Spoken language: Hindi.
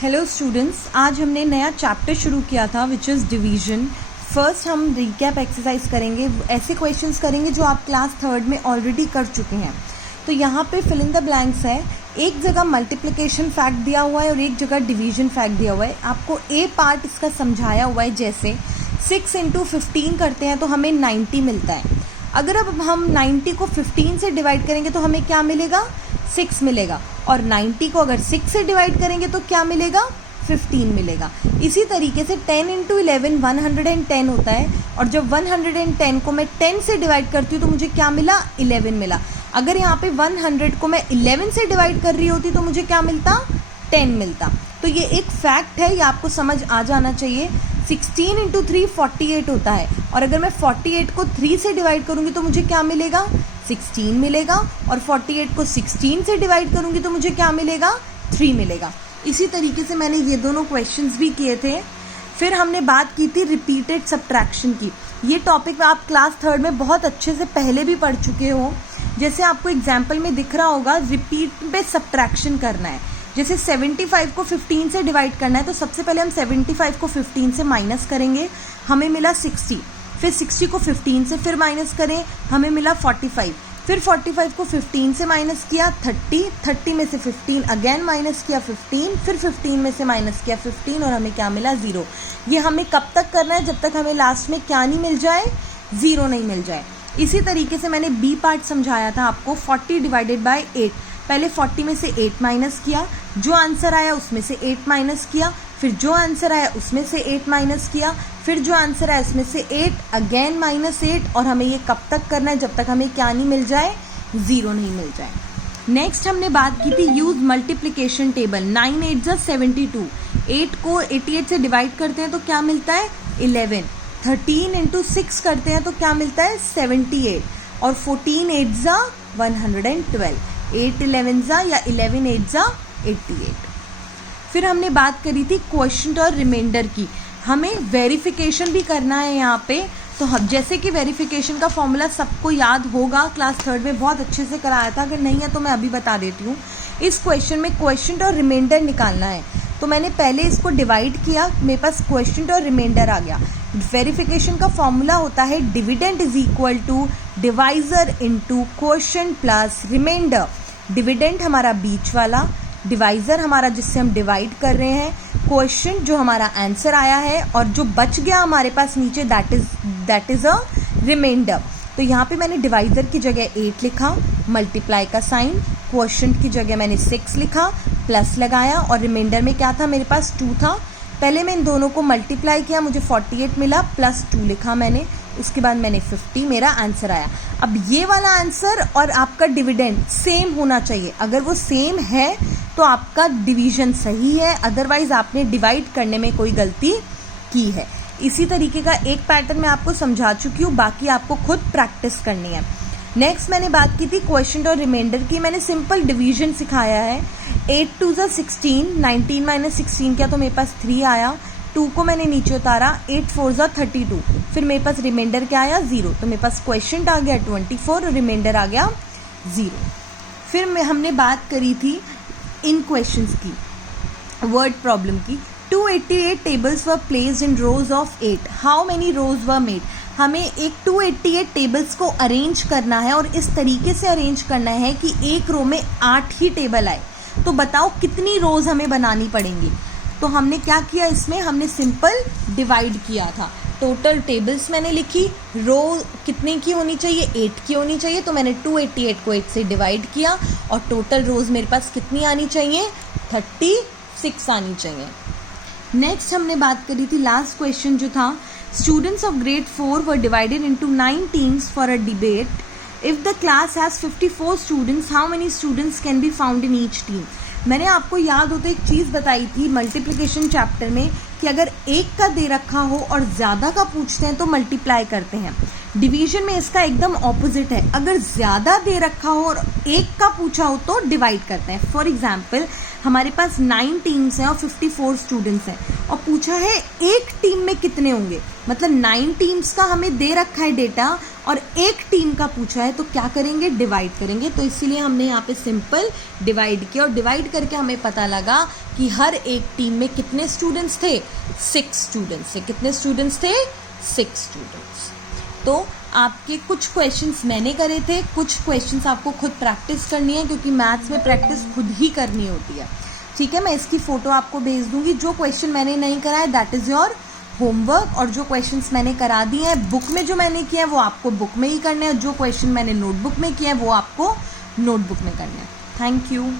हेलो स्टूडेंट्स, आज हमने नया चैप्टर शुरू किया था विच इज़ डिवीजन। फर्स्ट हम रिकैप एक्सरसाइज करेंगे, ऐसे क्वेश्चंस करेंगे जो आप क्लास थर्ड में ऑलरेडी कर चुके हैं। तो यहाँ पे फिल इन द ब्लैंक्स है, एक जगह मल्टीप्लिकेशन फैक्ट दिया हुआ है और एक जगह डिवीजन फैक्ट दिया हुआ है। आपको ए पार्ट इसका समझाया हुआ है, जैसे 6 × 15 करते हैं तो हमें 90 मिलता है। अगर अब हम 90 को 15 से डिवाइड करेंगे तो हमें क्या मिलेगा, 6 मिलेगा। और 90 को अगर 6 से डिवाइड करेंगे तो क्या मिलेगा, 15 मिलेगा। इसी तरीके से 10 × 11 110 होता है, और जब 110 को मैं 10 से डिवाइड करती हूँ तो मुझे क्या मिला, 11 मिला। अगर यहाँ पे 100 को मैं 11 से डिवाइड कर रही होती तो मुझे क्या मिलता, 10 मिलता। तो ये एक फैक्ट है, ये आपको समझ आ जाना चाहिए। 16 × 3 48 होता है, और अगर मैं 48 को 3 से डिवाइड करूँगी तो मुझे क्या मिलेगा, 16 मिलेगा। और 48 को 16 से डिवाइड करूँगी तो मुझे क्या मिलेगा, 3 मिलेगा। इसी तरीके से मैंने ये दोनों क्वेश्चंस भी किए थे। फिर हमने बात की थी रिपीटेड सब्ट्रैक्शन की। ये टॉपिक आप क्लास थर्ड में बहुत अच्छे से पहले भी पढ़ चुके हो। जैसे आपको एग्जाम्पल में दिख रहा होगा, रिपीट पे सब्ट्रैक्शन करना है। जैसे 75 को 15 से डिवाइड करना है, तो सबसे पहले हम 75 को 15 से माइनस करेंगे, हमें मिला 60। फिर 60 को 15 से फिर माइनस करें, हमें मिला 45। फिर 45 को 15 से माइनस किया 30 में से 15 अगेन माइनस किया 15, फिर 15 में से माइनस किया 15, और हमें क्या मिला, 0। ये हमें कब तक करना है, जब तक हमें लास्ट में क्या नहीं मिल जाए, 0 नहीं मिल जाए। इसी तरीके से मैंने बी पार्ट समझाया था आपको, 40 / 8। पहले 40 में से 8 माइनस किया, जो आंसर आया उसमें से 8 माइनस किया, फिर जो आंसर आया उसमें से 8 माइनस किया, फिर जो आंसर आया उसमें से 8 अगेन -8, और हमें ये कब तक करना है, जब तक हमें क्या नहीं मिल जाए, 0 नहीं मिल जाए। नेक्स्ट हमने बात की थी यूज मल्टीप्लिकेशन टेबल। 9 × 8 = 72। 8 को 88 से डिवाइड करते हैं तो क्या मिलता है, 11। 13 × 6 करते हैं तो क्या मिलता है, 78। और 14 × 8 = 112। 8 11 या 11 8 88। फिर हमने बात करी थी क्वोशंट और रिमाइंडर की। हमें वेरिफिकेशन भी करना है यहाँ पे। तो जैसे कि वेरिफिकेशन का फॉर्मूला सबको याद होगा, क्लास थर्ड में बहुत अच्छे से कराया था। अगर नहीं है तो मैं अभी बता देती हूँ। इस क्वेश्चन में क्वोशंट और रिमाइंडर निकालना है, तो मैंने पहले इसको डिवाइड किया, मेरे पास क्वोशंट और रिमाइंडर आ गया। वेरिफिकेशन का फॉर्मूला होता है dividend = divisor × quotient plus reminder. Dividend हमारा बीच वाला, डिवाइजर हमारा जिससे हम डिवाइड कर रहे हैं, क्वोशंट जो हमारा आंसर आया है, और जो बच गया हमारे पास नीचे दैट इज अ रिमाइंडर। तो यहाँ पे मैंने डिवाइजर की जगह 8 लिखा, मल्टीप्लाई का साइन, क्वोशंट की जगह मैंने 6 लिखा, प्लस लगाया, और रिमाइंडर में क्या था, मेरे पास 2 था। पहले मैं इन दोनों को मल्टीप्लाई किया, मुझे 48 मिला, प्लस 2 लिखा मैंने, उसके बाद मैंने 50 मेरा आंसर आया। अब ये वाला आंसर और आपका डिविडेंड सेम होना चाहिए। अगर वो सेम है तो आपका डिवीजन सही है, अदरवाइज आपने डिवाइड करने में कोई गलती की है। इसी तरीके का एक पैटर्न मैं आपको समझा चुकी हूँ, बाकी आपको खुद प्रैक्टिस करनी है। नेक्स्ट मैंने बात की थी क्वोशंट और रिमाइंडर की। मैंने सिंपल डिवीजन सिखाया है। 8 × 2 = 16, 19 - 16 किया तो मेरे पास 3 आया। 2 को मैंने नीचे उतारा, 8 × 4 = 32। फिर मेरे पास रिमाइंडर क्या आया, 0। तो मेरे पास क्वोशंट आ गया 24 और रिमाइंडर आ गया 0। फिर हमने बात करी थी इन क्वेश्चंस की, वर्ड प्रॉब्लम की। 288 tables were placed in rows of 8, how many rows were made. हमें एक 288 टेबल्स को अरेंज करना है, और इस तरीके से अरेंज करना है कि एक रो में 8 ही टेबल आए। तो बताओ कितनी रोज हमें बनानी पड़ेंगी। तो हमने क्या किया, इसमें हमने सिंपल डिवाइड किया था। टोटल टेबल्स मैंने लिखी, रो कितने की होनी चाहिए, 8 की होनी चाहिए। तो मैंने 288 को 8 से डिवाइड किया, और टोटल रोज मेरे पास कितनी आनी चाहिए, 36 आनी चाहिए। नेक्स्ट हमने बात करी थी, लास्ट क्वेश्चन जो था, students of grade 4 were divided into 9 teams for a debate. If the class has 54 students, how many students can be found in each team. मैंने आपको याद हो तो एक चीज़ बताई थी मल्टीप्लिकेशन चैप्टर में कि अगर एक का दे रखा हो और ज़्यादा का पूछते हैं तो मल्टीप्लाई करते हैं। डिवीजन में इसका एकदम ऑपोजिट है, अगर ज़्यादा दे रखा हो और एक का पूछा हो तो डिवाइड करते हैं। फॉर एग्जाम्पल हमारे पास 9 टीम्स हैं और 54 स्टूडेंट्स हैं, और पूछा है एक टीम में कितने होंगे, मतलब 9 टीम्स का हमें दे रखा है डेटा और एक टीम का पूछा है तो क्या करेंगे, डिवाइड करेंगे। तो इसीलिए हमने यहाँ पे सिंपल डिवाइड किया और डिवाइड करके हमें पता लगा कि हर एक टीम में कितने स्टूडेंट्स थे, 6 स्टूडेंट्स थे। कितने स्टूडेंट्स थे, 6 स्टूडेंट्स। तो आपके कुछ क्वेश्चंस मैंने करे थे, कुछ क्वेश्चंस आपको खुद प्रैक्टिस करनी है, क्योंकि मैथ्स में प्रैक्टिस खुद ही करनी होती है। ठीक है, मैं इसकी फ़ोटो आपको भेज दूंगी। जो क्वेश्चन मैंने नहीं करा है दैट इज़ योर होमवर्क, और जो क्वेश्चंस मैंने करा दिए हैं बुक में, जो मैंने किया है वो आपको बुक में ही करने हैं, जो क्वेश्चन मैंने नोटबुक में किया है वो आपको नोटबुक में करने हैं। Thank you.